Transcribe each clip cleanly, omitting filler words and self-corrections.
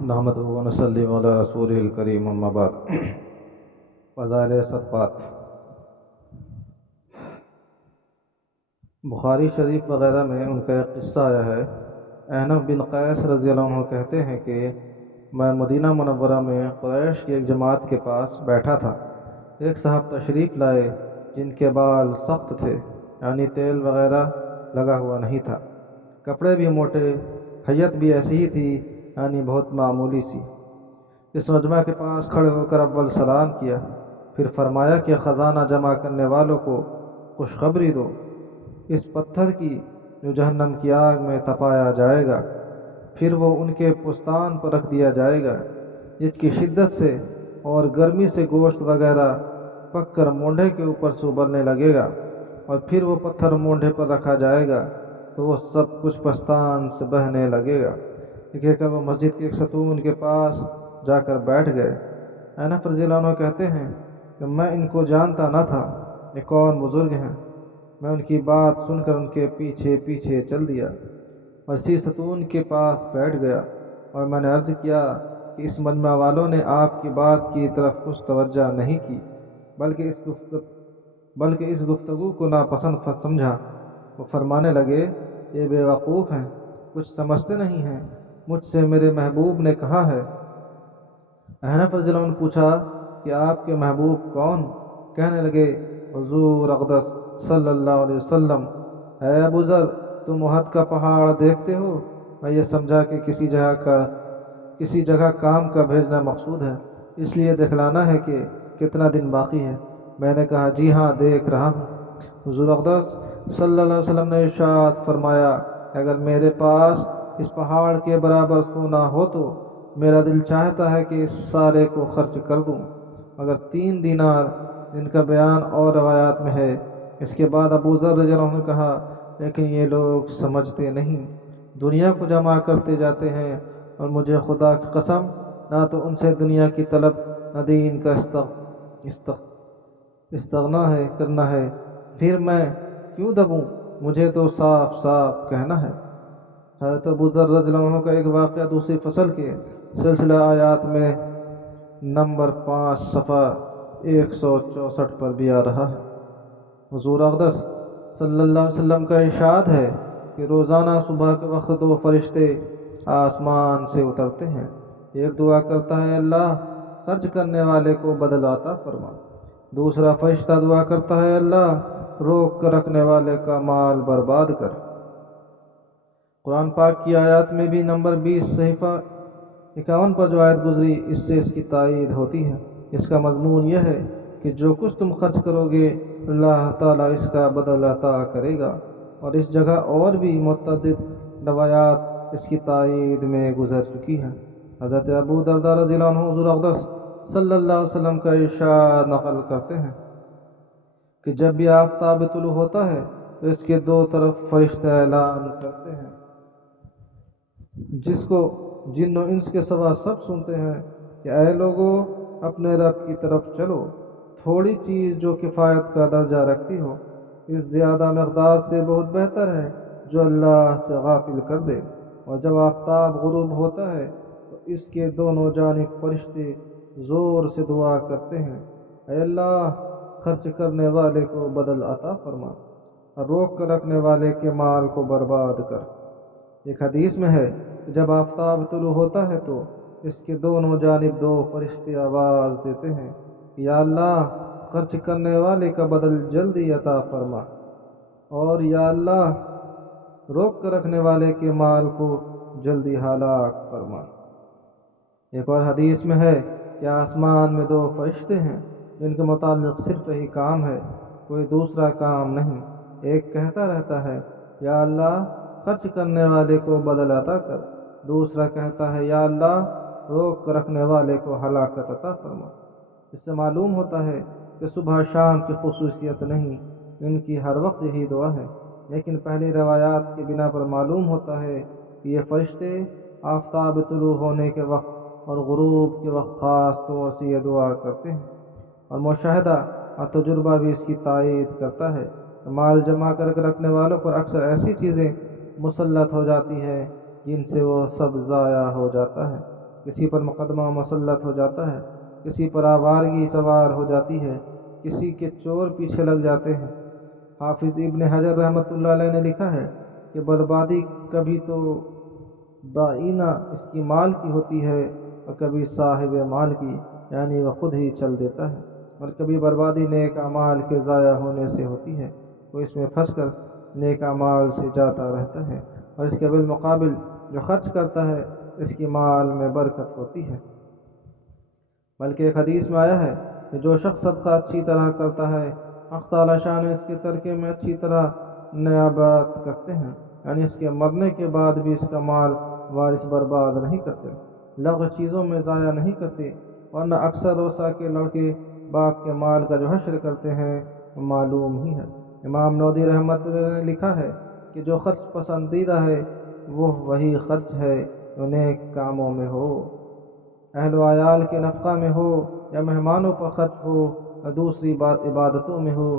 نحمدہ و نصلی علی رسولہ الکریم اما بعد۔ فضائل صدقات۔ بخاری شریف وغیرہ میں ان کا ایک قصہ آیا ہے۔ احنف بن قیس رضی اللہ عنہ کہتے ہیں کہ میں مدینہ منورہ میں قریش کی ایک جماعت کے پاس بیٹھا تھا۔ ایک صاحب تشریف لائے جن کے بال سخت تھے، یعنی تیل وغیرہ لگا ہوا نہیں تھا، کپڑے بھی موٹے، حیت بھی ایسی ہی تھی، یعنی بہت معمولی سی۔ اس مجمع کے پاس کھڑے ہو کر اول سلام کیا، پھر فرمایا کہ خزانہ جمع کرنے والوں کو خوشخبری دو، اس پتھر کی جو جہنم کی آگ میں تپایا جائے گا، پھر وہ ان کے پستان پر رکھ دیا جائے گا، جس کی شدت سے اور گرمی سے گوشت وغیرہ پک کر مونڈھے کے اوپر سے ابلنے لگے گا، اور پھر وہ پتھر مونڈھے پر رکھا جائے گا تو وہ سب کچھ پستان سے بہنے لگے گا۔ کہہ کر وہ مسجد کے ایک ستون کے پاس جا کر بیٹھ گئے۔ احنف رضی اللہ عنہ کہتے ہیں کہ میں ان کو جانتا نہ تھا، یہ کون بزرگ ہیں۔ میں ان کی بات سن کر ان کے پیچھے پیچھے چل دیا اور اسی ستون کے پاس بیٹھ گیا، اور میں نے عرض کیا کہ اس مجمع والوں نے آپ کی بات کی طرف کچھ توجہ نہیں کی، بلکہ اس گفتگو کو ناپسند سمجھا۔ وہ فرمانے لگے، یہ بے وقوف ہیں، کچھ سمجھتے نہیں ہیں، مجھ سے میرے محبوب نے کہا ہے۔ احنف رضی اللہ عنہ نے پوچھا کہ آپ کے محبوب کون؟ کہنے لگے، حضور اقدس صلی اللہ علیہ وسلم۔ اے ابو ذر، تم احد کا پہاڑ دیکھتے ہو؟ میں یہ سمجھا کہ کسی جگہ کام کا بھیجنا مقصود ہے، اس لیے دکھلانا ہے کہ کتنا دن باقی ہے۔ میں نے کہا، جی ہاں، دیکھ رہا ہوں۔ حضور اقدس صلی اللہ علیہ وسلم نے ارشاد فرمایا، اگر میرے پاس اس پہاڑ کے برابر سونا ہو تو میرا دل چاہتا ہے کہ اس سارے کو خرچ کر دوں، مگر 3 دینار، جن کا بیان اور روایات میں ہے۔ اس کے بعد ابو ذر رضی اللہ عنہ نے کہا، لیکن یہ لوگ سمجھتے نہیں، دنیا کو جمع کرتے جاتے ہیں، اور مجھے خدا کی قسم نہ تو ان سے دنیا کی طلب نہ دین کا استغنا کرنا ہے، پھر میں کیوں دبوں؟ مجھے تو صاف صاف کہنا ہے۔ حضرت ابو ذر رضی اللہ عنہ کا ایک واقعہ دوسری فصل کے سلسلہ آیات میں نمبر 5 صفحہ 164 پر بھی آ رہا ہے۔ حضور اقدس صلی اللہ علیہ وسلم کا ارشاد ہے کہ روزانہ صبح کے وقت 2 فرشتے آسمان سے اترتے ہیں، ایک دعا کرتا ہے، اللہ خرچ کرنے والے کو بدل عطا فرما، دوسرا فرشتہ دعا کرتا ہے، اللہ روک کر رکھنے والے کا مال برباد کر۔ قرآن پاک کی آیات میں بھی نمبر 20 صحیفہ 51 پر جو آیت گزری، اس سے اس کی تائید ہوتی ہے۔ اس کا مضمون یہ ہے کہ جو کچھ تم خرچ کرو گے اللہ تعالیٰ اس کا بدل عطا کرے گا، اور اس جگہ اور بھی متعدد روایات اس کی تائید میں گزر چکی ہیں۔ حضرت ابو درداء رضی اللہ عنہ حضور اقدس صلی اللہ علیہ وسلم کا ارشاد نقل کرتے ہیں کہ جب بھی آفتاب طلوع ہوتا ہے تو اس کے 2 طرف فرشتے اعلان کرتے ہیں، جس کو جن و انس کے سوا سب سنتے ہیں، کہ اے لوگو، اپنے رب کی طرف چلو، تھوڑی چیز جو کفایت کا درجہ رکھتی ہو اس زیادہ مقدار سے بہت بہتر ہے جو اللہ سے غافل کر دے۔ اور جب آفتاب غروب ہوتا ہے تو اس کے دونوں جانب فرشتے زور سے دعا کرتے ہیں، اے اللہ خرچ کرنے والے کو بدل عطا فرما، اور روک کر رکھنے والے کے مال کو برباد کر۔ ایک حدیث میں ہے کہ جب آفتاب طلوع ہوتا ہے تو اس کے دونوں جانب 2 فرشتے آواز دیتے ہیں، یا اللہ خرچ کرنے والے کا بدل جلدی عطا فرما، اور یا اللہ روک کر رکھنے والے کے مال کو جلدی ہلاک فرما۔ ایک اور حدیث میں ہے کہ آسمان میں 2 فرشتے ہیں جن کے متعلق صرف یہی کام ہے، کوئی دوسرا کام نہیں۔ ایک کہتا رہتا ہے، یا اللہ خرچ کرنے والے کو بدل عطا کر، دوسرا کہتا ہے، یا اللہ روک کر رکھنے والے کو ہلاکت عطا فرما۔ اس سے معلوم ہوتا ہے کہ صبح شام کی خصوصیت نہیں، ان کی ہر وقت یہی دعا ہے، لیکن پہلی روایات کی بنا پر معلوم ہوتا ہے کہ یہ فرشتے آفتاب طلوع ہونے کے وقت اور غروب کے وقت خاص طور سے یہ دعا کرتے ہیں، اور مشاہدہ اور تجربہ بھی اس کی تائید کرتا ہے۔ مال جمع کر کے رکھنے والوں پر اکثر ایسی چیزیں مسلط ہو جاتی ہیں جن سے وہ سب ضائع ہو جاتا ہے۔ کسی پر مقدمہ مسلط ہو جاتا ہے، کسی پر آوارگی سوار ہو جاتی ہے، کسی کے چور پیچھے لگ جاتے ہیں۔ حافظ ابن حجر رحمۃ اللہ علیہ نے لکھا ہے کہ بربادی کبھی تو بعینہ اس کی مال کی ہوتی ہے اور کبھی صاحب مال کی، یعنی وہ خود ہی چل دیتا ہے، اور کبھی بربادی نیک اعمال کے ضائع ہونے سے ہوتی ہے، وہ اس میں پھنس کر نیک اعمال سے جاتا رہتا ہے، اور اس کے بالمقابل جو خرچ کرتا ہے اس کی مال میں برکت ہوتی ہے۔ بلکہ ایک حدیث میں آیا ہے کہ جو شخص صدقہ اچھی طرح کرتا ہے، حق تعالی شان اس کے ترکے میں اچھی طرح نیابت کرتے ہیں، یعنی اس کے مرنے کے بعد بھی اس کا مال وارث برباد نہیں کرتے، لغو چیزوں میں ضائع نہیں کرتے، ورنہ اکثر روسا کے لڑکے باپ کے مال کا جو حشر کرتے ہیں وہ معلوم ہی ہے۔ امام نووی رحمۃ اللہ نے لکھا ہے کہ جو خرچ پسندیدہ ہے وہ وہی خرچ ہے جو نیک کاموں میں ہو، اہل و عیال کے نفقہ میں ہو یا مہمانوں پر خرچ ہو یا دوسری عبادتوں میں ہو۔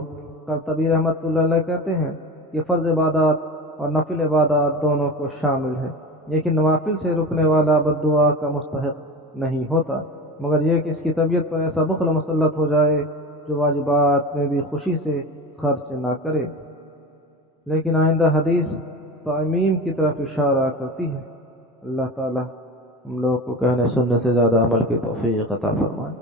قرطبی رحمۃ اللہ علیہ کہتے ہیں کہ فرض عبادات اور نفل عبادات دونوں کو شامل ہے، لیکن نوافل سے رکنے والا بد دعا کا مستحق نہیں ہوتا، مگر یہ کہ اس کی طبیعت پر ایسا بخل مسلط ہو جائے جو واجبات میں بھی خوشی سے خرچ نہ کرے۔ لیکن آئندہ حدیث تعمیم کی طرف اشارہ کرتی ہے۔ اللہ تعالی ہم لوگ کو کہنے سننے سے زیادہ عمل کی توفیق عطا فرمائے۔